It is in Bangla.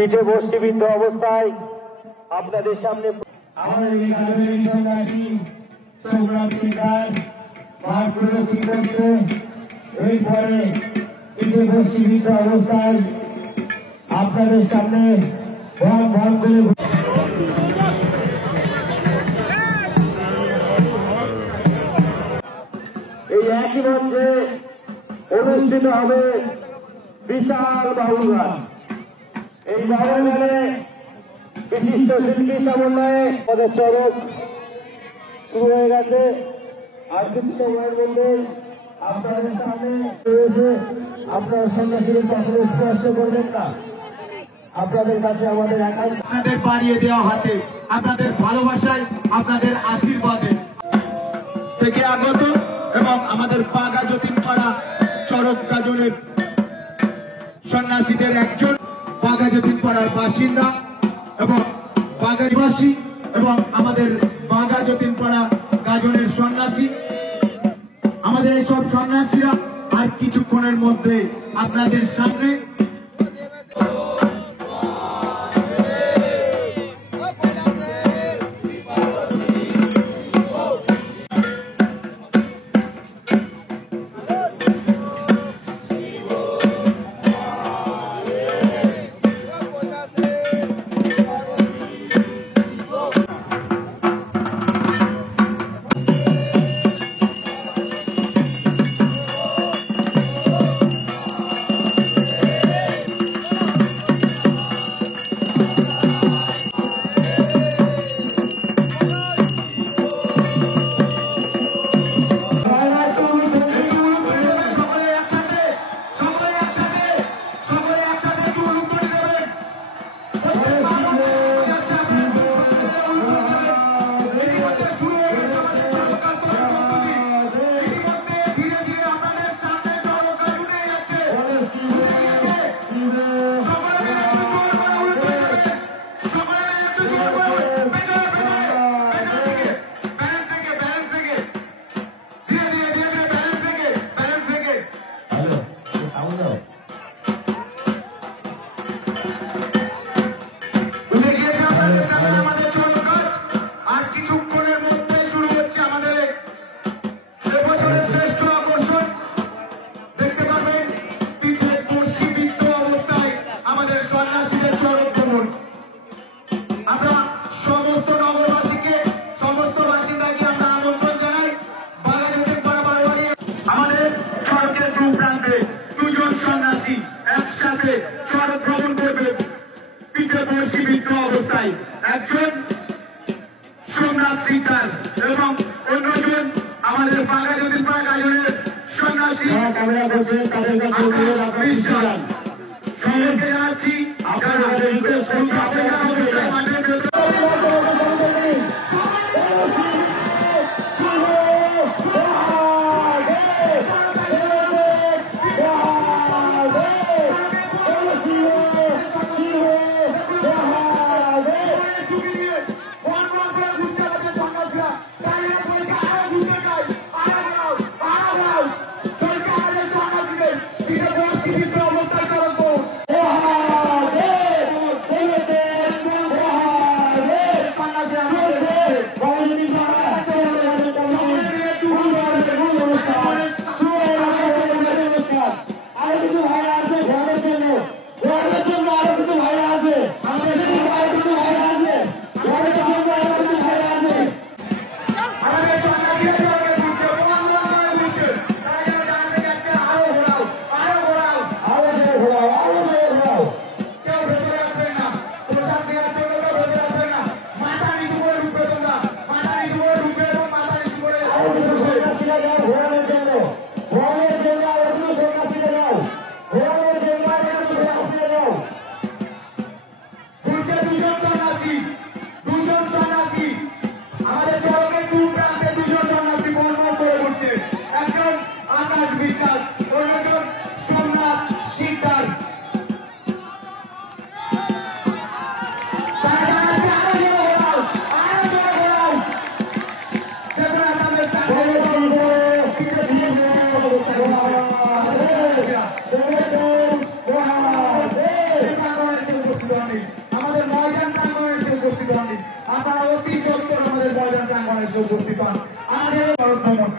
পিঠে বর্ষীবিদ্ধ অবস্থায় আপনাদের সামনে আমাদের এই কাজের সন্ন্যাসী সোমনাথ সিকদার মাঠ প্রদক্ষিণ করছে। এরপরে পিঠে বর্ষীবিদ্ধ অবস্থায় আপনাদের সামনে ভন ভন করে এই একই মঞ্চে অনুষ্ঠিত হবে বিশাল বাউল গান। এই বাউল গানে বিশিষ্ট শিল্পী সমন্বয়ে পদের চরক শুরু হয়ে গেছে। আর কিছু সময়ের মধ্যে আপনাদের সামনে রয়েছে। আপনারা সন্ন্যাসীদের কখনো স্পর্শ করবেন না। আপনাদের কাছে আমাদের একান্ত আপনাদের বাড়িয়ে দেওয়া হাতে, আপনাদের ভালোবাসায়, আপনাদের আশীর্বাদে থেকে আগত এবং আমাদের বাগা যতীনপাড়া চরক গাজনের সন্ন্যাসীদের একজন, বাগা যতীনপাড়ার বাসিন্দা এবং বাগা নিবাসী এবং আমাদের বাগা যতীনপাড়া গাজনের সন্ন্যাসী, আমাদের এইসব সন্ন্যাসীরা আর কিছুক্ষণের মধ্যে আপনাদের সামনে একসাথে সড়ক ভ্রমণ করবে। পিঠে বর্ষীবিদ্ধ অবস্থায় একজন সোমনাথ সিকদার এবং অন্যজন আমাদের বাগা যতীনপাড়া গাজনের সন্ন্যাসী বিশ্বাস। সবাইকে জানাচ্ছি আপনারা শয়তান আমাদের ভ্রমণ